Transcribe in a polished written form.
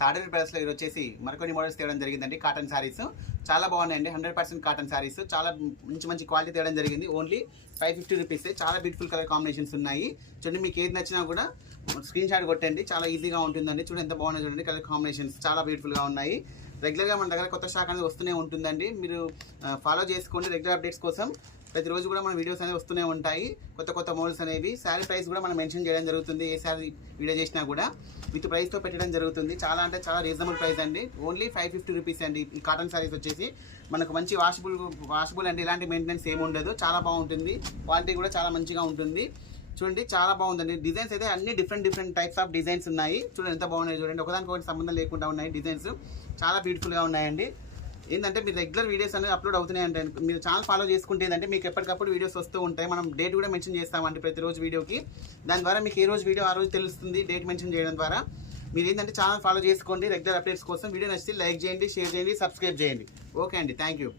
తాడేరు ప్రైస్లో ఇది వచ్చేసి మరికొన్ని మోడల్స్ తేవడం జరిగిందండి. కాటన్ శారీస్ చాలా బాగున్నాయండి. 100% కాటన్ శారీస్ చాలా మంచి క్వాలిటీ తేవడం జరిగింది. Only 550 rupees. చాలా బ్యూటిఫుల్ కలర్ కాంబినేషన్స్ ఉన్నాయి. చూడండి, మీకు ఏది నచ్చినా కూడా స్క్రీన్ షాట్ కొట్టండి. చాలా ఈజీగా ఉంటుందండి. చూడండి ఎంత బాగున్నాయి. చూడండి కలర్ కాంబినేషన్స్ చాలా బ్యూటిఫుల్గా ఉన్నాయి. రెగ్యులర్గా మన దగ్గర కొత్త స్టాక్ అనేది వస్తూనే ఉంటుందండి. మీరు ఫాలో చేసుకోండి రెగ్యులర్ అప్డేట్స్ కోసం. ప్రతిరోజు కూడా మన వీడియోస్ అనేవి వస్తూనే ఉంటాయి. కొత్త మోడల్స్ అనేవి. శారీ ప్రైస్ కూడా మనం మెన్షన్ చేయడం జరుగుతుంది. ఏ శారీ వీడియో చేసినా కూడా విత్ ప్రైస్తో పెట్టడం జరుగుతుంది. చాలా అంటే చాలా రీజనబుల్ ప్రైస్ అండి. ఓన్లీ 550 రూపీస్ అండి. ఈ కాటన్ శారీస్ వచ్చేసి మనకు మంచి వాషబుల్ అండి. ఎలాంటి మెయింటెనెన్స్ ఏమి ఉండదు. చాలా బాగుంటుంది. క్వాలిటీ కూడా చాలా మంచిగా ఉంటుంది. చూడండి చాలా బాగుందండి. డిజైన్స్ అయితే అన్ని డిఫరెంట్ టైప్స్ ఆఫ్ డిజైన్స్ ఉన్నాయి. చూడండి ఎంత బాగున్నాయి. చూడండి ఒకదానికి ఒకటి సంబంధం లేకుండా ఉన్నాయి. డిజైన్స్ చాలా బ్యూటిఫుల్గా ఉన్నాయండి. ఏంటంటే మీరు రెగ్యులర్ వీడియోస్ అనేది అప్లోడ్ అవుతున్నాయి అంటే మీరు ఛానల్ ఫాలో చేసుకుంటే ఏంటంటే మీకు ఎప్పటికప్పుడు వీడియోస్ వస్తూ ఉంటాయి. మనం డేట్ కూడా మెన్షన్ చేస్తామండి ప్రతిరోజు వీడియోకి. దాని ద్వారా మీకు ఏ రోజు వీడియో ఆ రోజు తెలుస్తుంది డేట్ మెన్షన్ చేయడం ద్వారా. మీరు ఏంటంటే ఛానల్ ఫాలో చేసుకోండి రెగ్యులర్ అప్డేట్స్ కోసం. వీడియో నచ్చితే లైక్ చేయండి, షేర్ చేయండి, సబ్స్క్రైబ్ చేయండి. ఓకే అండి, థ్యాంక్ యూ.